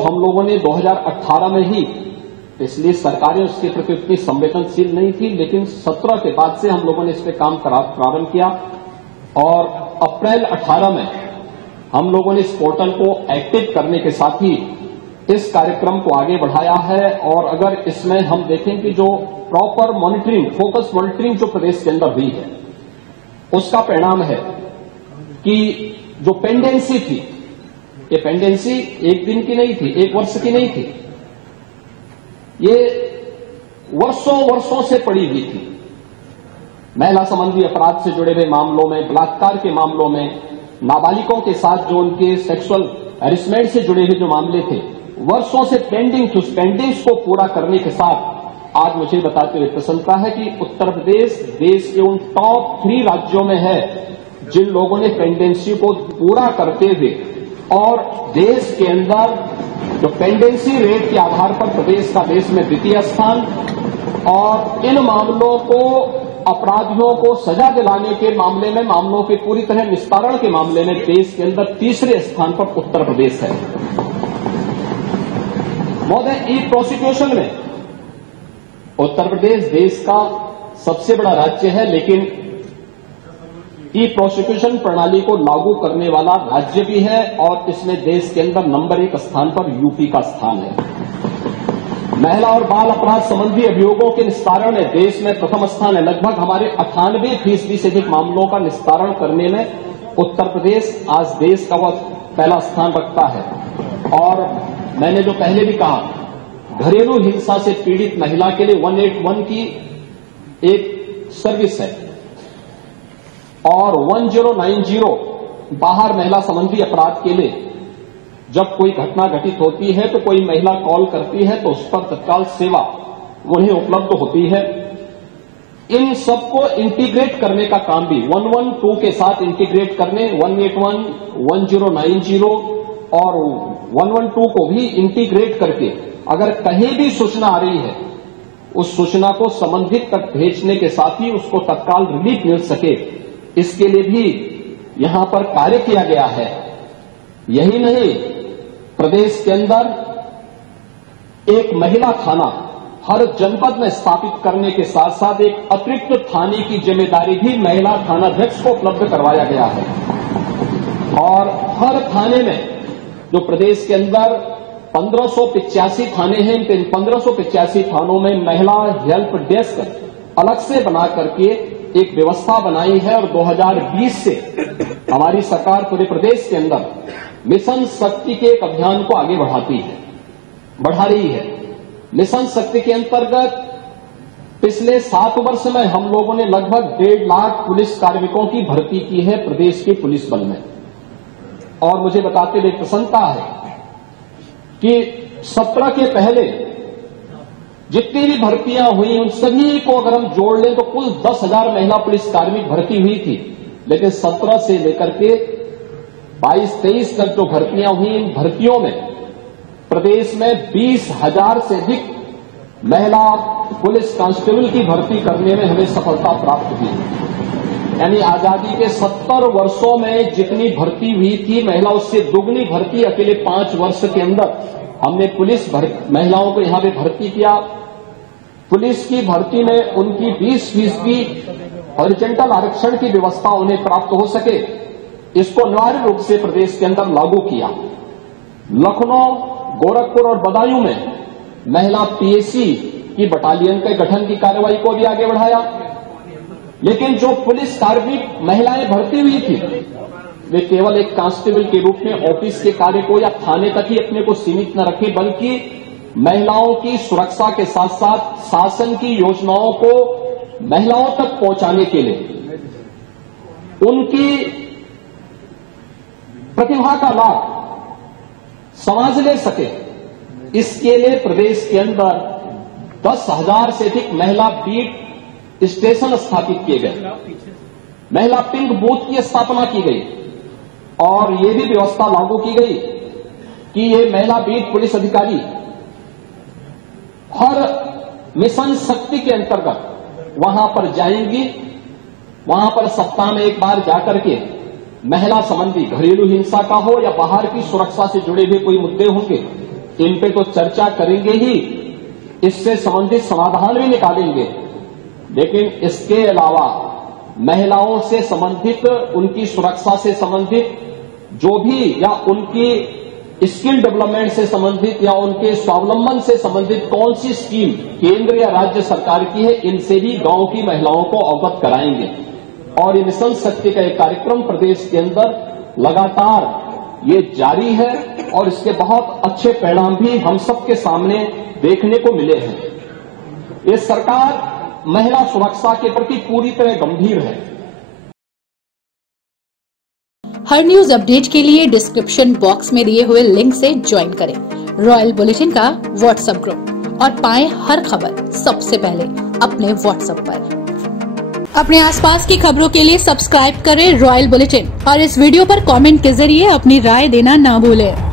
हम लोगों ने 2018 में ही, इसलिए सरकारें उसके प्रति उतनी संवेदनशील नहीं थी, लेकिन 17 के बाद से हम लोगों ने इस पर काम प्रारंभ किया और अप्रैल 18 में हम लोगों ने इस पोर्टल को एक्टिव करने के साथ ही इस कार्यक्रम को आगे बढ़ाया है। और अगर इसमें हम देखें कि जो प्रॉपर मॉनिटरिंग, फोकस मॉनिटरिंग जो प्रदेश के अंदर हुई है, उसका परिणाम है कि जो पेंडेंसी थी, ये पेंडेंसी एक दिन की नहीं थी, एक वर्ष की नहीं थी, ये वर्षों वर्षों से पड़ी हुई थी। महिला संबंधी अपराध से जुड़े हुए मामलों में, बलात्कार के मामलों में, नाबालिगों के साथ जो उनके सेक्सुअल हैरेसमेंट से जुड़े हुए जो मामले थे, वर्षों से पेंडिंग थी। उस पेंडिंग्स को पूरा करने के साथ आज मुझे बताते हुए प्रसन्नता है कि उत्तर प्रदेश देश के उन टॉप 3 राज्यों में है जिन लोगों ने पेंडेंसी को पूरा करते हुए और देश के अंदर जो पेंडेंसी रेट के आधार पर प्रदेश का देश में द्वितीय स्थान, और इन मामलों को, अपराधियों को सजा दिलाने के मामले में, मामलों के पूरी तरह निस्तारण के मामले में देश के अंदर तीसरे स्थान पर उत्तर प्रदेश है। महोदय, ई प्रोसिक्यूशन में उत्तर प्रदेश देश का सबसे बड़ा राज्य है, लेकिन ई प्रोसिक्यूशन प्रणाली को लागू करने वाला राज्य भी है और इसमें देश के अंदर नंबर 1 स्थान पर यूपी का स्थान है। महिला और बाल अपराध संबंधी अभियोगों के निस्तारण में देश में प्रथम स्थान है। लगभग हमारे 98% से अधिक मामलों का निस्तारण करने में उत्तर प्रदेश आज देश का वह पहला स्थान रखता है। और मैंने जो पहले भी कहा, घरेलू हिंसा से पीड़ित महिला के लिए 181 की एक सर्विस है और 1090 बाहर महिला संबंधी अपराध के लिए जब कोई घटना घटित होती है तो कोई महिला कॉल करती है तो उस पर तत्काल सेवा उन्हें उपलब्ध होती है। इन सबको इंटीग्रेट करने का काम भी 112 के साथ इंटीग्रेट करने, 181, 1090 और 112 को भी इंटीग्रेट करके अगर कहीं भी सूचना आ रही है, उस सूचना को संबंधित तक भेजने के साथ ही उसको तत्काल रिलीफ मिल सके, इसके लिए भी यहां पर कार्य किया गया है। यही नहीं, प्रदेश के अंदर एक महिला थाना हर जनपद में स्थापित करने के साथ साथ एक अतिरिक्त थाने की जिम्मेदारी भी महिला थानाध्यक्ष को उपलब्ध करवाया गया है। और हर थाने में जो प्रदेश के अंदर 1585 थाने हैं, इन 1585 थानों में महिला हेल्प डेस्क अलग से बना करके एक व्यवस्था बनाई है। और 2020 से हमारी सरकार पूरे प्रदेश के अंदर मिशन शक्ति के एक अभियान को आगे बढ़ा रही है। मिशन शक्ति के अंतर्गत पिछले 7 वर्ष में हम लोगों ने लगभग 1.5 लाख पुलिस कार्मिकों की भर्ती की है प्रदेश के पुलिस बल में। और मुझे बताते हुए प्रसन्नता है कि 17 के पहले जितनी भी भर्तियां हुई उन सभी को अगर हम जोड़ लें तो कुल 10,000 महिला पुलिस कार्मिक भर्ती हुई थी। लेकिन 17 से लेकर के 22-23 तक जो भर्तियां हुई, इन भर्तियों में प्रदेश में 20,000 से अधिक महिला पुलिस कांस्टेबल की भर्ती करने में हमें सफलता प्राप्त हुई। यानी आजादी के 70 वर्षों में जितनी भर्ती हुई थी महिला, उससे दुगनी भर्ती अकेले 5 वर्ष के अंदर हमने पुलिस महिलाओं को यहां पे भर्ती किया। पुलिस की भर्ती में उनकी 20% हॉरिजॉन्टल आरक्षण की व्यवस्था उन्हें प्राप्त हो सके, इसको अनिवार्य रूप से प्रदेश के अंदर लागू किया। लखनऊ, गोरखपुर और बदायूं में महिला पीएसी की बटालियन के गठन की कार्रवाई को भी आगे बढ़ाया। लेकिन जो पुलिस कार्मिक महिलाएं भर्ती हुई थी, वे केवल एक कांस्टेबल के रूप में ऑफिस के कार्य को या थाने तक ही अपने को सीमित न रखें, बल्कि महिलाओं की सुरक्षा के साथ साथ शासन की योजनाओं को महिलाओं तक पहुंचाने के लिए उनकी प्रतिभा का लाभ समाज ले सके, इसके लिए प्रदेश के अंदर 10,000 से अधिक महिला बीट स्टेशन स्थापित किए गए, महिला पिंक बूथ की स्थापना की गई और ये भी व्यवस्था लागू की गई कि ये महिला बीट पुलिस अधिकारी हर मिशन शक्ति के अंतर्गत वहां पर जाएंगी, वहां पर सप्ताह में एक बार जाकर के महिला संबंधी घरेलू हिंसा का हो या बाहर की सुरक्षा से जुड़े हुए कोई मुद्दे होंगे, इन पे तो चर्चा करेंगे ही, इससे संबंधित समाधान भी निकालेंगे, लेकिन इसके अलावा महिलाओं से संबंधित, उनकी सुरक्षा से संबंधित जो भी, या उनकी स्किल डेवलपमेंट से संबंधित या उनके स्वावलंबन से संबंधित कौन सी स्कीम केंद्र या राज्य सरकार की है, इनसे भी गांव की महिलाओं को अवगत कराएंगे। और ये मिशन शक्ति का एक कार्यक्रम प्रदेश के अंदर लगातार ये जारी है और इसके बहुत अच्छे परिणाम भी हम सबके सामने देखने को मिले हैं। ये सरकार महिला सुरक्षा के प्रति पूरी तरह गंभीर है। हर न्यूज अपडेट के लिए डिस्क्रिप्शन बॉक्स में दिए हुए लिंक से ज्वाइन करें रॉयल बुलेटिन का व्हाट्सएप ग्रुप और पाएं हर खबर सबसे पहले अपने व्हाट्सएप पर। अपने आसपास की खबरों के लिए सब्सक्राइब करें रॉयल बुलेटिन और इस वीडियो पर कमेंट के जरिए अपनी राय देना ना भूलें।